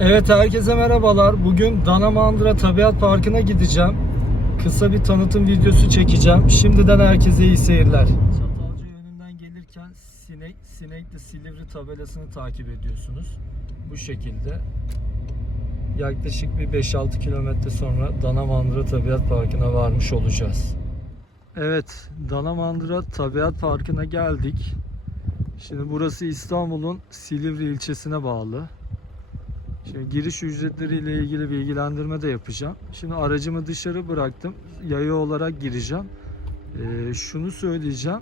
Evet herkese merhabalar. Bugün Danamandıra Tabiat Parkı'na gideceğim. Kısa bir tanıtım videosu çekeceğim. Şimdiden herkese iyi seyirler. Çatalca yönünden gelirken Sinek, Sinekli Silivri tabelasını takip ediyorsunuz. Bu şekilde. Yaklaşık bir 5-6 kilometre sonra Danamandıra Tabiat Parkı'na varmış olacağız. Evet, Danamandıra Tabiat Parkı'na geldik. Şimdi burası İstanbul'un Silivri ilçesine bağlı. Şimdi giriş ücretleriyle ilgili bilgilendirme de yapacağım. Şimdi aracımı dışarı bıraktım. Yaya olarak gireceğim. Ee, şunu söyleyeceğim.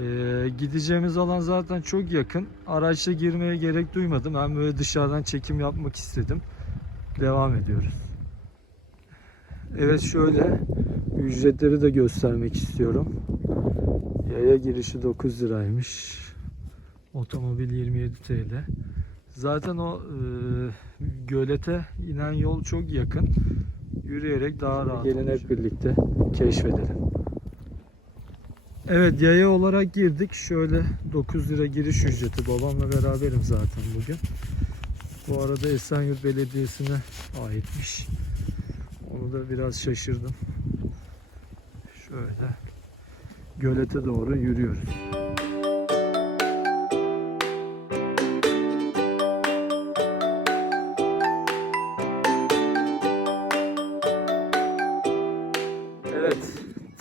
Ee, gideceğimiz alan zaten çok yakın. Araçla girmeye gerek duymadım. Ben böyle dışarıdan çekim yapmak istedim. Devam ediyoruz. Evet şöyle ücretleri de göstermek istiyorum. Yaya girişi 9 liraymış. Otomobil 27 TL. Zaten o e, gölete inen yol çok yakın. Yürüyerek daha rahat. Gelin hep birlikte keşfedelim. Evet yaya olarak girdik. Şöyle 9 lira giriş ücreti. Babamla beraberim zaten bugün. Bu arada Esenyurt Belediyesi'ne aitmiş. Onu da biraz şaşırdım. Şöyle gölete doğru yürüyoruz.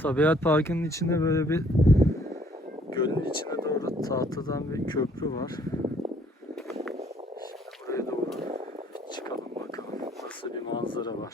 Tabiat Parkı'nın içinde böyle bir gölün içine doğru tahtadan bir köprü var. Şimdi buraya doğru çıkalım bakalım nasıl bir manzara var.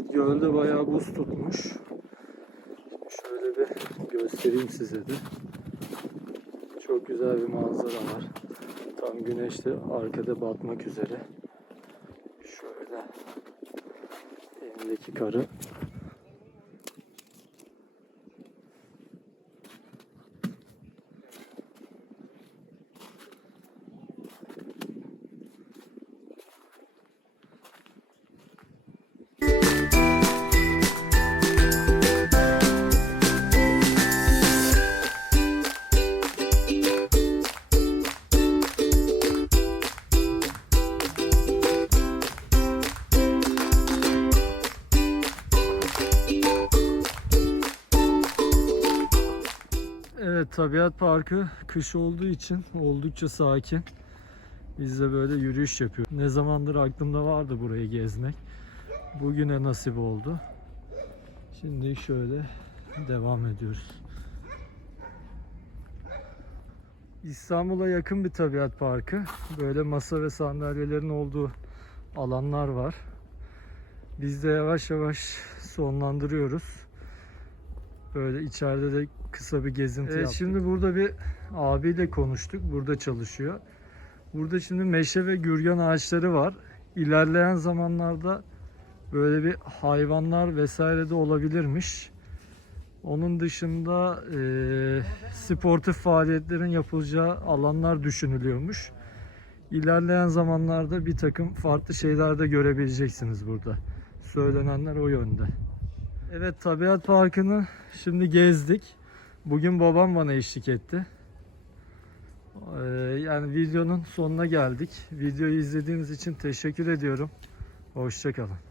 Evet gölde bayağı buz tutmuş. Şöyle bir göstereyim size de. Çok güzel bir manzara var. Tam güneş de arkada batmak üzere. Şöyle elimdeki karı Evet Tabiat Parkı kış olduğu için oldukça sakin. Biz de böyle yürüyüş yapıyoruz. Ne zamandır aklımda vardı burayı gezmek. Bugüne nasip oldu. Şimdi şöyle devam ediyoruz. İstanbul'a yakın bir tabiat parkı. Böyle masa ve sandalyelerin olduğu alanlar var. Biz de yavaş yavaş sonlandırıyoruz. Böyle içeride de kısa bir gezinti Evet, yaptık. Şimdi burada bir abiyle konuştuk. Burada çalışıyor. Burada şimdi meşe ve gürgen ağaçları var. İlerleyen zamanlarda böyle bir hayvanlar vesaire de olabilirmiş. Onun dışında eee sportif faaliyetlerin yapılacağı alanlar düşünülüyormuş. İlerleyen zamanlarda bir takım farklı şeyler de görebileceksiniz burada. Söylenenler o yönde. Evet Tabiat Parkı'nı şimdi gezdik. Bugün babam bana eşlik etti. Ee, yani videonun sonuna geldik. Videoyu izlediğiniz için teşekkür ediyorum. Hoşçakalın.